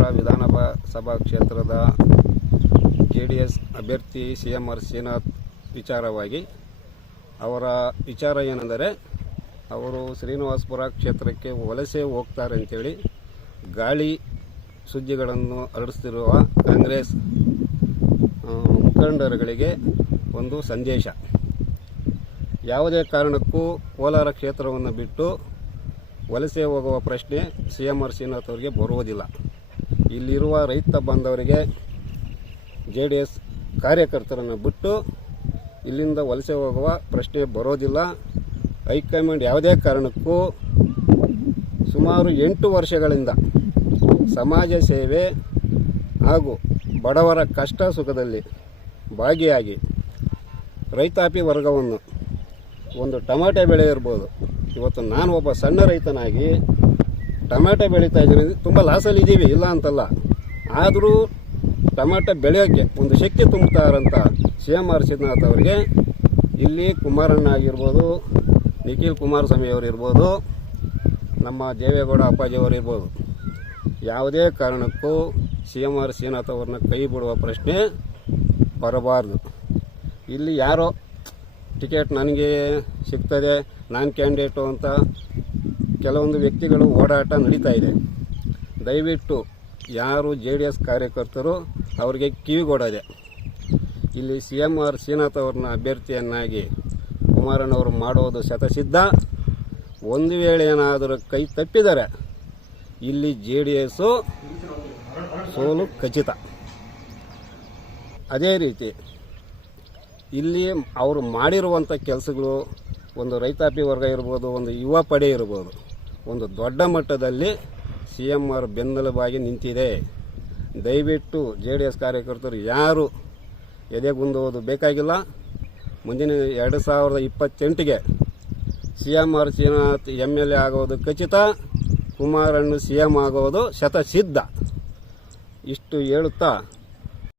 ಕಾರವಾರ ವಿಧಾನಸಭಾ ಕ್ಷೇತ್ರದ JDS ಅಭ್ಯರ್ಥಿ CMR ಶ್ರೀನಾಥ್ ವಿಚಾರವಾಗಿ ಅವರ ವಿಚಾರ ಏನೆಂದರೆ, ಅವರು ಶ್ರೀನಿವಾಸಪುರ ಕ್ಷೇತ್ರಕ್ಕೆ ವಲಸೆ ಹೋಗ್ತಾರೆ ಅಂತೇಳಿ ಗಾಳಿ ಸುದ್ದಿಗಳನ್ನು ಹರಡಿಸ್ತಿರುವ ಕಾಂಗ್ರೆಸ್ ಮುಖಂಡರುಗಳಿಗೆ ಒಂದು ಸಂದೇಶ. ಯಾವುದೇ ಕಾರಣಕ್ಕೂ ಕೋಲಾರ ಕ್ಷೇತ್ರವನ್ನು ಬಿಟ್ಟು ವಲಸೆ ಹೋಗುವ ಪ್ರಶ್ನೆ CMR ಶ್ರೀನಾಥ್ ಅವರಿಗೆ ಬರುವುದಿಲ್ಲ. ಇಲ್ಲಿರುವ ರೈತ ಬಾಂಧವರಿಗೆ JDS ಕಾರ್ಯಕರ್ತರನ್ನು ಬಿಟ್ಟು ಇಲ್ಲಿಂದ ವಲಸೆ ಹೋಗುವ ಪ್ರಶ್ನೆ ಬರೋದಿಲ್ಲ. ಹೈಕಮಾಂಡ್ ಯಾವುದೇ ಕಾರಣಕ್ಕೂ ಸುಮಾರು 8 ವರ್ಷಗಳಿಂದ ಸಮಾಜ ಸೇವೆ ಹಾಗೂ ಬಡವರ ಕಷ್ಟ ಸುಖದಲ್ಲಿ ಭಾಗಿಯಾಗಿ ರೈತಾಪಿ ವರ್ಗವನ್ನು ಒಂದು ಟೊಮೆಟೊ ಬೆಳೆ ಇರ್ಬೋದು. ಇವತ್ತು ನಾನು ಒಬ್ಬ ಸಣ್ಣ ರೈತನಾಗಿ ಟೊಮೆಟೊ ಬೆಳೀತಾ ಇದ್ದೀನಿ, ತುಂಬ ಲಾಸಲ್ಲಿ ಇದ್ದೀವಿ, ಇಲ್ಲ ಅಂತಲ್ಲ. ಆದರೂ ಟೊಮೆಟೊ ಬೆಳೆಯೋಕ್ಕೆ ಒಂದು ಶಕ್ತಿ ತುಂಬುತ್ತಾರಂಥ CMR ಶ್ರೀನಾಥ್ ಅವರಿಗೆ ಇಲ್ಲಿ ಕುಮಾರಣ್ಣ ಆಗಿರ್ಬೋದು, ನಿಖಿಲ್ ಕುಮಾರಸ್ವಾಮಿ ಅವರು ಇರ್ಬೋದು, ನಮ್ಮ ದೇವೇಗೌಡ ಅಪ್ಪಾಜಿಯವರು ಇರ್ಬೋದು, ಯಾವುದೇ ಕಾರಣಕ್ಕೂ CMR ಶ್ರೀನಾಥ್ ಅವ್ರನ್ನ ಕೈ ಬಿಡುವ ಪ್ರಶ್ನೆ ಬರಬಾರ್ದು. ಇಲ್ಲಿ ಯಾರೋ ಟಿಕೆಟ್ ನನಗೆ ಸಿಗ್ತದೆ, ನಾನು ಕ್ಯಾಂಡಿಡೇಟು ಅಂತ ಕೆಲವೊಂದು ವ್ಯಕ್ತಿಗಳು ಓಡಾಟ ನಡೀತಾ ಇದೆ. ದಯವಿಟ್ಟು ಯಾರು JDS ಕಾರ್ಯಕರ್ತರು ಅವರಿಗೆ ಕಿವಿಗೊಡದೆ ಇಲ್ಲಿ CMR ಶ್ರೀನಾಥ್ ಅವ್ರನ್ನ ಅಭ್ಯರ್ಥಿಯನ್ನಾಗಿ ಕುಮಾರಣ್ಣವರು ಮಾಡೋದು ಶತಸಿದ್ಧ. ಒಂದು ವೇಳೆ ಏನಾದರೂ ಕೈ ತಪ್ಪಿದರೆ ಇಲ್ಲಿ JDS ಸೋಲು ಖಚಿತ. ಅದೇ ರೀತಿ ಇಲ್ಲಿ ಅವರು ಮಾಡಿರುವಂಥ ಕೆಲಸಗಳು, ಒಂದು ರೈತಾಪಿ ವರ್ಗ ಇರ್ಬೋದು, ಒಂದು ಯುವ ಪಡೆ ಇರ್ಬೋದು, ಒಂದು ದೊಡ್ಡ ಮಟ್ಟದಲ್ಲಿ CMR ಬೆನ್ನೆಲುಬಾಗಿ ನಿಂತಿದೆ. ದಯವಿಟ್ಟು JDS ಕಾರ್ಯಕರ್ತರು ಯಾರು ಎದೆಗುಂದುವುದು ಬೇಕಾಗಿಲ್ಲ. ಮುಂದಿನ 2028ಗೆ CMR ಶ್ರೀನಾಥ್ MLA ಆಗೋದು ಖಚಿತ, ಕುಮಾರಣ್ಣ CM ಆಗೋದು ಶತಸಿದ್ಧ. ಇಷ್ಟು ಹೇಳುತ್ತಾ